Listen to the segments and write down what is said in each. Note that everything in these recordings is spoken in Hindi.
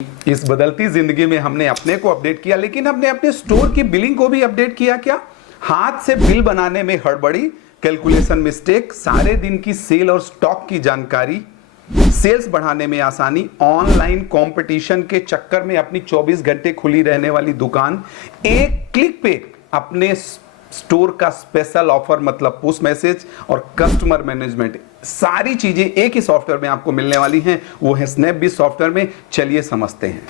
इस बदलती जिंदगी में हमने अपने को अपडेट किया, लेकिन हमने अपने स्टोर की बिलिंग को भी अपडेट किया क्या? हाथ से बिल बनाने में हड़बड़ी, कैलकुलेशन मिस्टेक, सारे दिन की सेल और स्टॉक की जानकारी, सेल्स बढ़ाने में आसानी, ऑनलाइन कंपटीशन के चक्कर में अपनी 24 घंटे खुली रहने वाली दुकान, एक क्लिक पे अपने स्टोर का स्पेशल ऑफर मतलब पुश मैसेज और कस्टमर मैनेजमेंट, सारी चीजें एक ही सॉफ्टवेयर में आपको मिलने वाली हैं। वो है स्नैपबीज सॉफ्टवेयर में। चलिए समझते हैं।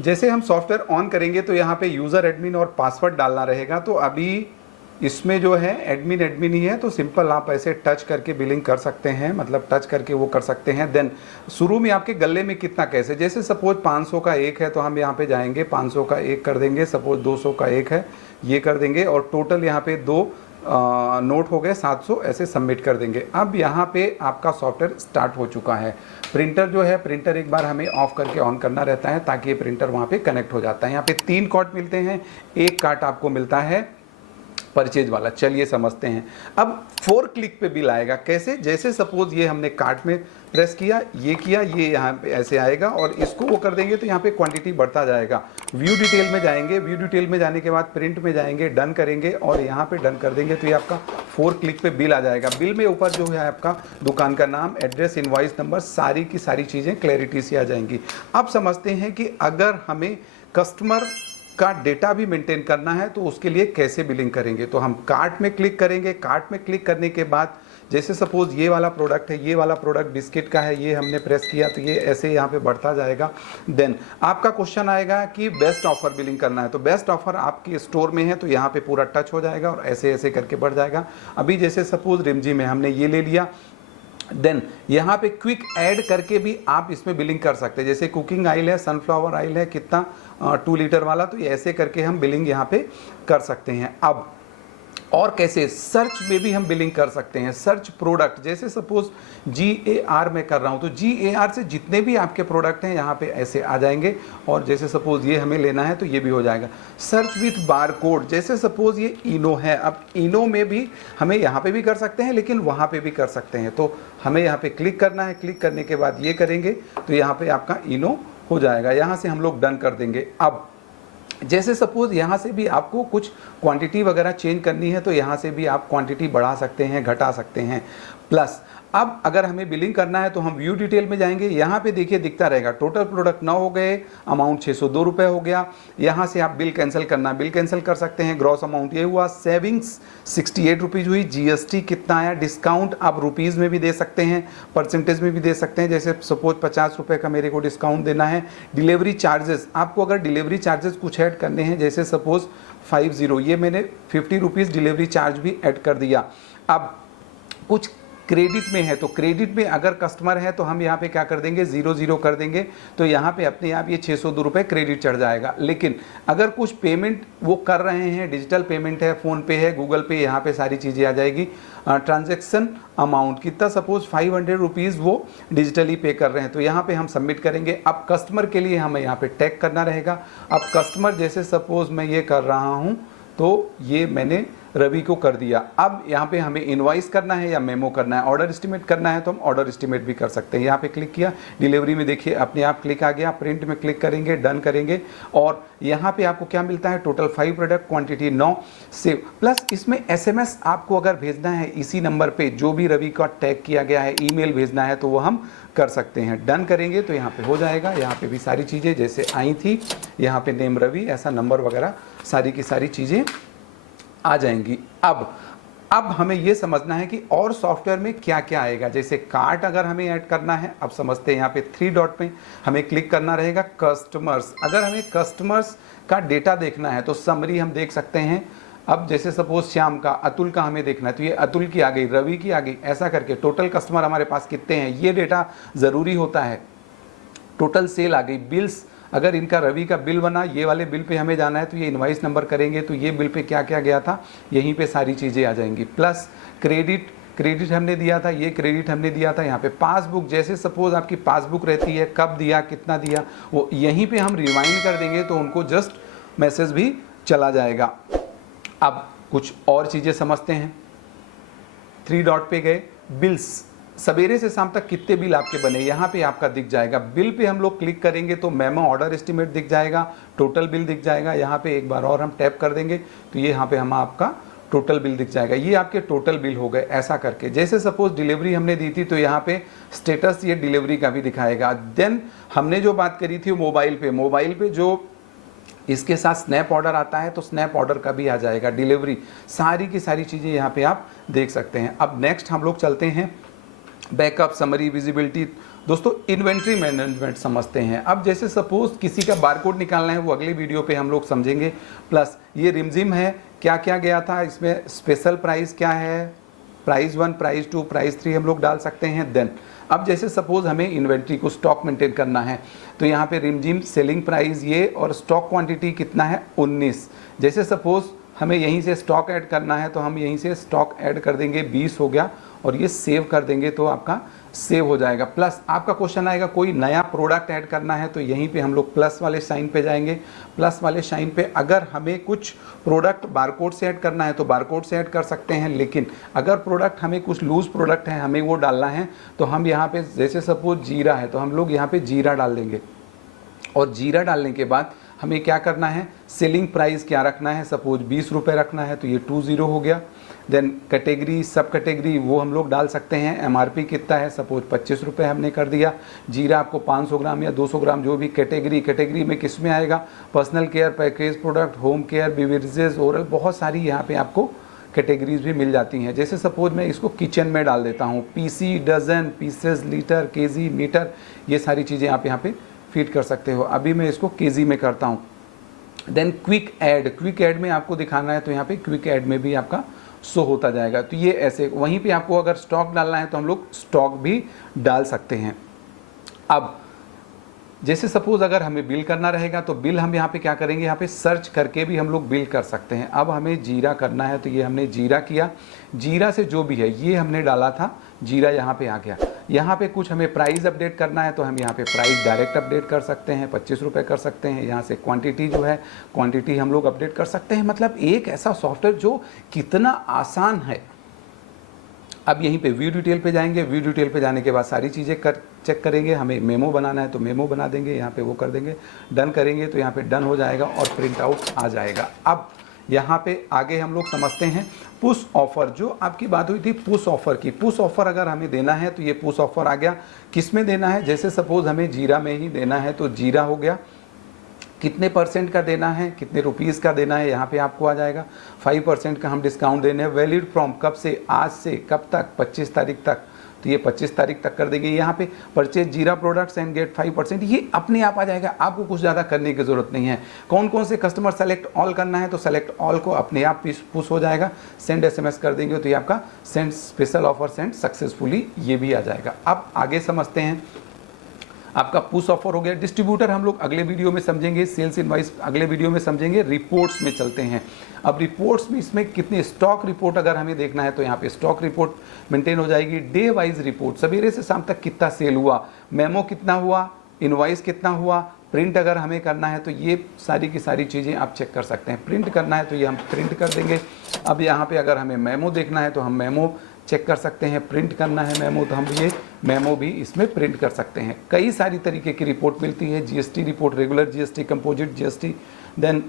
जैसे हम सॉफ्टवेयर ऑन करेंगे तो यहाँ पे यूजर एडमिन और पासवर्ड डालना रहेगा। तो अभी इसमें जो है एडमिन ही है, तो सिंपल आप ऐसे टच करके बिलिंग कर सकते हैं, मतलब टच करके वो कर सकते हैं। देन शुरू में आपके गले में कितना कैश है, जैसे सपोज 500 का एक है तो हम यहाँ पे जाएंगे 500 का एक कर देंगे, सपोज 200 का एक है ये कर देंगे, और टोटल यहाँ पे 2 नोट हो गए 700, ऐसे सबमिट कर देंगे। अब यहाँ पे आपका सॉफ्टवेयर स्टार्ट हो चुका है। प्रिंटर जो है, प्रिंटर एक बार हमें ऑफ करके ऑन करना रहता है ताकि ये प्रिंटर वहाँ पे कनेक्ट हो जाता है। यहाँ पे 3 कार्ड मिलते हैं, एक कार्ड आपको मिलता है परचेज वाला। चलिए समझते हैं। अब 4 क्लिक पे बिल आएगा। कैसे? जैसे सपोज ये हमने कार्ट में प्रेस किया, ये किया, ये यहाँ पे ऐसे आएगा और इसको वो कर देंगे तो यहाँ पे क्वांटिटी बढ़ता जाएगा। व्यू डिटेल में जाएंगे, व्यू डिटेल में जाने के बाद प्रिंट में जाएंगे, डन करेंगे और यहाँ पे डन कर देंगे तो ये आपका 4 क्लिक पे बिल आ जाएगा। बिल में ऊपर जो है आपका दुकान का नाम, एड्रेस, इनवॉइस नंबर, सारी की सारी चीज़ें क्लैरिटी से आ जाएंगी। अब समझते हैं कि अगर हमें कस्टमर का डेटा भी मेंटेन करना है तो उसके लिए कैसे बिलिंग करेंगे। तो हम कार्ट में क्लिक करेंगे। कार्ट में क्लिक करने के बाद जैसे सपोज ये वाला प्रोडक्ट है, ये वाला प्रोडक्ट बिस्किट का है, ये हमने प्रेस किया तो ये ऐसे यहाँ पे बढ़ता जाएगा। देन आपका क्वेश्चन आएगा कि बेस्ट ऑफर बिलिंग करना है, तो बेस्ट ऑफर आपके स्टोर में है तो यहाँ पे पूरा टच हो जाएगा और ऐसे ऐसे करके बढ़ जाएगा। अभी जैसे सपोज रिमजी में हमने ये ले लिया, देन यहाँ पे क्विक ऐड करके भी आप इसमें बिलिंग कर सकते हैं। जैसे कुकिंग ऑयल है, सनफ्लावर ऑयल है, कितना 2 लीटर वाला, तो ये ऐसे करके हम बिलिंग यहाँ पे कर सकते हैं। अब और कैसे? सर्च में भी हम बिलिंग कर सकते हैं। सर्च प्रोडक्ट, जैसे सपोज GAR में कर रहा हूँ तो GAR से जितने भी आपके प्रोडक्ट हैं यहाँ पे ऐसे आ जाएंगे, और जैसे सपोज ये हमें लेना है तो ये भी हो जाएगा। सर्च विथ बार कोड, जैसे सपोज ये इनो है, अब इनो में भी हमें यहाँ पे भी कर सकते हैं लेकिन वहाँ पे भी कर सकते हैं। तो हमें यहाँ पे क्लिक करना है, क्लिक करने के बाद ये करेंगे तो यहाँ पे आपका इनो हो जाएगा। यहाँ से हम लोग डन कर देंगे। अब जैसे सपोज यहाँ से भी आपको कुछ क्वांटिटी वगैरह चेंज करनी है तो यहाँ से भी आप क्वांटिटी बढ़ा सकते हैं, घटा सकते हैं। प्लस अब अगर हमें बिलिंग करना है तो हम व्यू डिटेल में जाएंगे। यहाँ पे देखिए दिखता रहेगा टोटल प्रोडक्ट 9 हो गए, अमाउंट 602 रुपये हो गया। यहाँ से आप बिल कैंसिल करना, बिल कैंसिल कर सकते हैं। ग्रॉस अमाउंट ये हुआ, सेविंग्स 68 रुपीज़ हुई, GST कितना आया, डिस्काउंट आप रुपीज़ में भी दे सकते हैं, परसेंटेज में भी दे सकते हैं। जैसे सपोज 50 रुपये का मेरे को डिस्काउंट देना है। डिलीवरी चार्जेस, आपको अगर डिलीवरी चार्जेस कुछ ऐड करने हैं, जैसे सपोज 50, ये मैंने 50 रुपीज़ डिलीवरी चार्ज भी ऐड कर दिया। अब कुछ क्रेडिट में है तो क्रेडिट में अगर कस्टमर है तो हम यहाँ पे क्या कर देंगे, 00 कर देंगे तो यहाँ पे अपने आप ये 602 रुपये क्रेडिट चढ़ जाएगा। लेकिन अगर कुछ पेमेंट वो कर रहे हैं, डिजिटल पेमेंट है, फ़ोन पे है, गूगल पे, यहाँ पे सारी चीज़ें आ जाएगी। ट्रांजैक्शन अमाउंट कितना, सपोज 500 रुपीज़ वो डिजिटली पे कर रहे हैं तो यहाँ पे हम सबमिट करेंगे। अब कस्टमर के लिए हमें यहाँ पे टैग करना रहेगा। अब कस्टमर जैसे सपोज मैं ये कर रहा हूँ तो ये मैंने रवि को कर दिया। अब यहाँ पे हमें इनवॉइस करना है या मेमो करना है, ऑर्डर एस्टिमेट करना है तो हम ऑर्डर एस्टिमेट भी कर सकते हैं। यहाँ पे क्लिक किया, डिलीवरी में देखिए अपने आप क्लिक आ गया। प्रिंट में क्लिक करेंगे, डन करेंगे और यहाँ पे आपको क्या मिलता है, total 5 product, quantity 9, save. Plus इसमें SMS आपको अगर भेजना है इसी नंबर पे, जो भी रवि का टैग किया गया है, ईमेल भेजना है तो वो हम कर सकते हैं। डन करेंगे तो यहाँ पे हो जाएगा। यहाँ पे भी सारी चीज़ें जैसे आई थी, यहाँ पे नेम रवि, ऐसा नंबर वगैरह सारी की सारी चीज़ें आ जाएंगी। अब हमें ये समझना है कि और सॉफ्टवेयर में क्या क्या आएगा। जैसे कार्ट अगर हमें ऐड करना है, अब समझते हैं। यहाँ पे 3 डॉट में हमें क्लिक करना रहेगा। कस्टमर्स, अगर हमें कस्टमर्स का डेटा देखना है तो समरी हम देख सकते हैं। अब जैसे सपोज श्याम का, अतुल का हमें देखना है तो ये अतुल की आ गई, रवि की आ गई, ऐसा करके टोटल कस्टमर हमारे पास कितने हैं ये डेटा ज़रूरी होता है। टोटल सेल आ गई। बिल्स, अगर इनका रवि का बिल बना, ये वाले बिल पे हमें जाना है तो ये इनवाइस नंबर करेंगे तो ये बिल पे क्या क्या गया था, यहीं पे सारी चीज़ें आ जाएंगी। प्लस क्रेडिट हमने दिया था, ये क्रेडिट हमने दिया था। यहाँ पे पासबुक, जैसे सपोज आपकी पासबुक रहती है, कब दिया, कितना दिया, वो यहीं पे हम रिवाइंड कर देंगे तो उनको जस्ट मैसेज भी चला जाएगा। अब कुछ और चीज़ें समझते हैं। 3 डॉट पे गए, बिल्स, सवेरे से शाम तक कितने बिल आपके बने यहाँ पे आपका दिख जाएगा। बिल पे हम लोग क्लिक करेंगे तो मेमो ऑर्डर एस्टिमेट दिख जाएगा, टोटल बिल दिख जाएगा। यहाँ पे एक बार और हम टैप कर देंगे तो ये यहाँ पे हम आपका टोटल बिल दिख जाएगा। ये आपके टोटल बिल हो गए। ऐसा करके जैसे सपोज डिलीवरी हमने दी थी तो यहाँ पे स्टेटस ये डिलीवरी का भी दिखाएगा। देन हमने जो बात करी थी मोबाइल पे जो इसके साथ स्नैप ऑर्डर आता है तो स्नैप ऑर्डर का भी आ जाएगा, डिलीवरी, सारी की सारी चीज़ें यहाँ पे आप देख सकते हैं। अब नेक्स्ट हम लोग चलते हैं बैकअप, समरी, विजिबिलिटी। दोस्तों इन्वेंट्री मैनेजमेंट समझते हैं। अब जैसे सपोज किसी का बारकोड निकालना है, वो अगली वीडियो पे हम लोग समझेंगे। प्लस ये रिमझिम है, क्या क्या गया था इसमें, स्पेशल प्राइस क्या है, प्राइस 1, प्राइस 2, प्राइस 3 हम लोग डाल सकते हैं। देन अब जैसे सपोज हमें इन्वेंट्री को स्टॉक मेंटेन करना है तो यहाँ पे रिमझिम सेलिंग प्राइस ये और स्टॉक क्वांटिटी कितना है 19। जैसे सपोज हमें यहीं से स्टॉक ऐड करना है तो हम यहीं से स्टॉक ऐड कर देंगे, 20 हो गया और ये सेव कर देंगे तो आपका सेव हो जाएगा। प्लस आपका क्वेश्चन आएगा कोई नया प्रोडक्ट ऐड करना है तो यहीं पे हम लोग प्लस वाले साइन पे जाएंगे। प्लस वाले साइन पे अगर हमें कुछ प्रोडक्ट बारकोड से ऐड करना है तो बारकोड से ऐड कर सकते हैं, लेकिन अगर प्रोडक्ट हमें कुछ लूज प्रोडक्ट है हमें वो डालना है तो हम यहाँ पे जैसे सपोज जीरा है तो हम लोग यहाँ पे जीरा डाल देंगे। और जीरा डालने के बाद हमें क्या करना है, सेलिंग प्राइस क्या रखना है, सपोज 20 रुपये रखना है तो ये 20 हो गया। देन कैटेगरी, सब कैटेगरी वो हम लोग डाल सकते हैं। एमआरपी कितना है, सपोज 25 रुपये हमने कर दिया। जीरा आपको 500 ग्राम या 200 ग्राम जो भी कैटेगरी में किस में आएगा, personal care, package product, home care, beverages, oral, बहुत सारी यहाँ पे आपको कैटेगरीज भी मिल जाती हैं। जैसे सपोज मैं इसको किचन में डाल देता हूँ, PC, dozen, pieces, litre, KG, metre, ये सारी चीज़ें आप यहाँ पे फीड कर सकते हो। अभी मैं इसको केजी में करता हूँ। देन क्विक ऐड में आपको दिखाना है तो यहाँ पे क्विक ऐड में भी आपका शो होता जाएगा। तो ये ऐसे, वहीं पे आपको अगर स्टॉक डालना है तो हम लोग स्टॉक भी डाल सकते हैं। अब जैसे सपोज अगर हमें बिल करना रहेगा तो बिल हम यहाँ पे क्या करेंगे, यहाँ पे सर्च करके भी हम लोग बिल कर सकते हैं। अब हमें जीरा करना है तो ये हमने जीरा किया, जीरा से जो भी है ये हमने डाला था, जीरा यहाँ पे आ गया। यहाँ पे कुछ हमें प्राइस अपडेट करना है तो हम यहाँ पे प्राइस डायरेक्ट अपडेट कर सकते हैं, 25 रुपये कर सकते हैं। यहाँ से क्वांटिटी जो है, क्वांटिटी हम लोग अपडेट कर सकते हैं। मतलब एक ऐसा सॉफ्टवेयर जो कितना आसान है। अब यहीं पे व्यू डिटेल पे जाएंगे, व्यू डिटेल पे जाने के बाद सारी चीज़ें चेक करेंगे। हमें मेमो बनाना है तो मेमो बना देंगे, यहाँ पे वो कर देंगे। डन करेंगे तो यहाँ पे डन हो जाएगा और प्रिंट आउट आ जाएगा। अब यहाँ पे आगे हम लोग समझते हैं पुश ऑफर। जो आपकी बात हुई थी पुश ऑफर की, पुश ऑफर अगर हमें देना है तो ये पुश ऑफर आ गया। किस में देना है, जैसे सपोज हमें जीरा में ही देना है तो जीरा हो गया। कितने % का देना है, कितने रुपीज़ का देना है, यहाँ पे आपको आ जाएगा। 5% का हम डिस्काउंट देने हैं। वैलिड फ्रॉम कब से, आज से कब तक, 25 तारीख तक, तो ये 25 तारीख तक कर देंगे। यहाँ पे परचेज जीरा प्रोडक्ट्स एंड गेट 5%, ये अपने आप आ जाएगा। आपको कुछ ज़्यादा करने की ज़रूरत नहीं है। कौन कौन से कस्टमर सेलेक्ट ऑल करना है तो सेलेक्ट ऑल को अपने आप पुश हो जाएगा। सेंड SMS कर देंगे तो ये आपका send special offer send successfully, ये भी आ जाएगा। अब आगे समझते हैं, आपका पुश ऑफर हो गया। डिस्ट्रीब्यूटर हम लोग अगले वीडियो में समझेंगे, सेल्स इनवाइस अगले वीडियो में समझेंगे। रिपोर्ट्स में चलते हैं। अब रिपोर्ट्स में इसमें कितने स्टॉक रिपोर्ट अगर हमें देखना है तो यहाँ पे स्टॉक रिपोर्ट मेंटेन हो जाएगी। डे वाइज रिपोर्ट, सवेरे से शाम तक कितना सेल हुआ, मेमो कितना हुआ, इनवाइस कितना हुआ, प्रिंट अगर हमें करना है तो ये सारी की सारी चीज़ें आप चेक कर सकते हैं। प्रिंट करना है तो ये हम प्रिंट कर देंगे। अब यहाँ पे अगर हमें मेमो देखना है तो हम मेमो चेक कर सकते हैं। प्रिंट करना है मेमो तो हम ये मेमो भी इसमें प्रिंट कर सकते हैं। कई सारी तरीके की रिपोर्ट मिलती है। GST report, regular GST, composite GST, then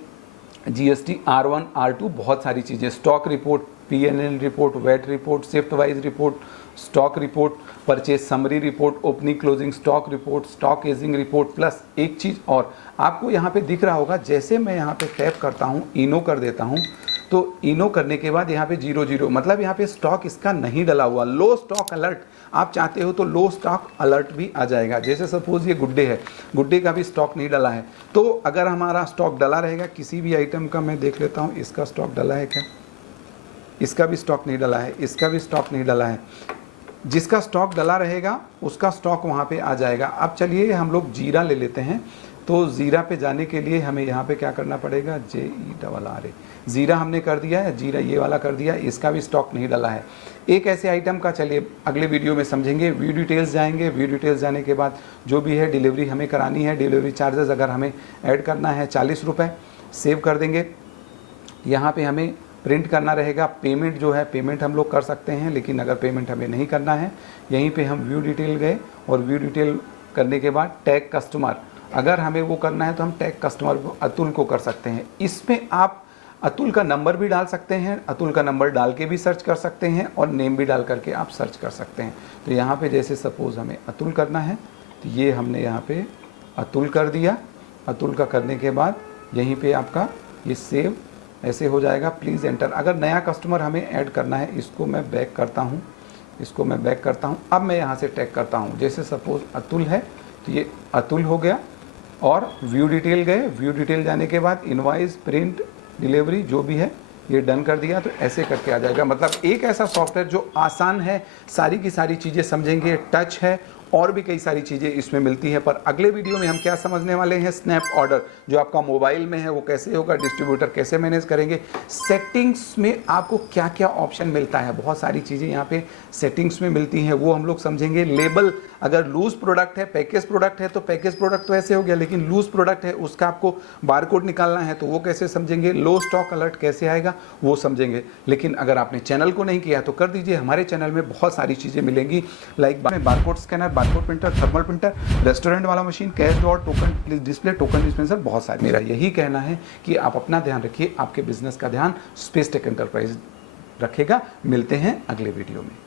GST R1 R2, बहुत सारी चीज़ें। Stock report, PNL report, VAT report, shift wise report, stock report, purchase summary report, opening closing stock report, stock ageing report. Plus एक चीज़ और आपको यहाँ पे दिख रहा होगा, जैसे मैं यहाँ पे टैप करता हूँ, इनो कर देता हूँ तो इनो करने के बाद यहाँ पे 00 मतलब यहाँ पे स्टॉक इसका नहीं डला हुआ। लो स्टॉक अलर्ट आप चाहते हो तो लो स्टॉक अलर्ट भी आ जाएगा। जैसे सपोज ये गुड्डे है, गुड्डे का भी स्टॉक नहीं डला है तो अगर हमारा स्टॉक डला रहेगा किसी भी आइटम का, मैं देख लेता हूँ इसका स्टॉक डला है क्या, इसका भी स्टॉक नहीं डला है, इसका भी स्टॉक नहीं डला है। जिसका स्टॉक डला रहेगा उसका स्टॉक वहाँ पे आ जाएगा। अब चलिए हम लोग जीरा ले लेते हैं। तो ज़ीरा पे जाने के लिए हमें यहाँ पे क्या करना पड़ेगा, JERRA। ज़ीरा हमने कर दिया है, जीरा ये वाला कर दिया, इसका भी स्टॉक नहीं डला है। एक ऐसे आइटम का चलिए अगले वीडियो में समझेंगे। व्यू डिटेल्स जाएंगे, व्यू डिटेल्स जाने के बाद जो भी है डिलीवरी हमें करानी है, डिलीवरी चार्जेस अगर हमें ऐड करना है 40 रुपये, सेव कर देंगे। यहाँ पर हमें प्रिंट करना रहेगा। पेमेंट जो है पेमेंट हम लोग कर सकते हैं, लेकिन अगर पेमेंट हमें नहीं करना है, यहीं पे हम व्यू डिटेल गए और व्यू डिटेल करने के बाद टैग कस्टमर, अगर हमें वो करना है तो हम टैग कस्टमर को अतुल को कर सकते हैं। इसमें आप अतुल का नंबर भी डाल सकते हैं, अतुल का नंबर डाल के भी सर्च कर सकते हैं और नेम भी डाल करके आप सर्च कर सकते हैं। तो यहाँ पे जैसे सपोज़ हमें अतुल करना है तो ये हमने यहाँ पे अतुल कर दिया। अतुल का करने के बाद यहीं पे आपका ये सेव ऐसे हो जाएगा, प्लीज़ एंटर। अगर नया कस्टमर हमें ऐड करना है, इसको मैं बैक करता हूँ, इसको मैं बैक करता हूँ। अब मैं यहाँ से टैग करता हूँ, जैसे सपोज़ अतुल है तो ये अतुल हो गया और व्यू डिटेल गए। व्यू डिटेल जाने के बाद इनवॉइस, प्रिंट, डिलीवरी जो भी है ये डन कर दिया, तो ऐसे करके आ जाएगा। मतलब एक ऐसा सॉफ्टवेयर जो आसान है, सारी की सारी चीज़ें समझेंगे, टच है और भी कई सारी चीज़ें इसमें मिलती है। पर अगले वीडियो में हम क्या समझने वाले हैं, स्नैप ऑर्डर जो आपका मोबाइल में है वो कैसे होगा, डिस्ट्रीब्यूटर कैसे मैनेज करेंगे, सेटिंग्स में आपको क्या क्या ऑप्शन मिलता है, बहुत सारी चीज़ें यहाँ पे सेटिंग्स में मिलती हैं, वो हम लोग समझेंगे। लेबल, अगर लूज प्रोडक्ट है, पैकेज प्रोडक्ट है तो पैकेज प्रोडक्ट तो ऐसे हो गया, लेकिन लूज प्रोडक्ट है उसका आपको बारकोड निकालना है तो वो कैसे समझेंगे, लो स्टॉक अलर्ट कैसे आएगा वो समझेंगे। लेकिन अगर आपने चैनल को नहीं किया तो कर दीजिए, हमारे चैनल में बहुत सारी चीज़ें मिलेंगी, like barcode scanner, barcode printer, thermal printer, restaurant वाला machine, cash draw, token display, token dispenser, बहुत सारे। मेरा यही कहना है कि आप अपना ध्यान रखिए, आपके बिजनेस का ध्यान स्पेस टेक एंटरप्राइज रखेगा। मिलते हैं अगले वीडियो में।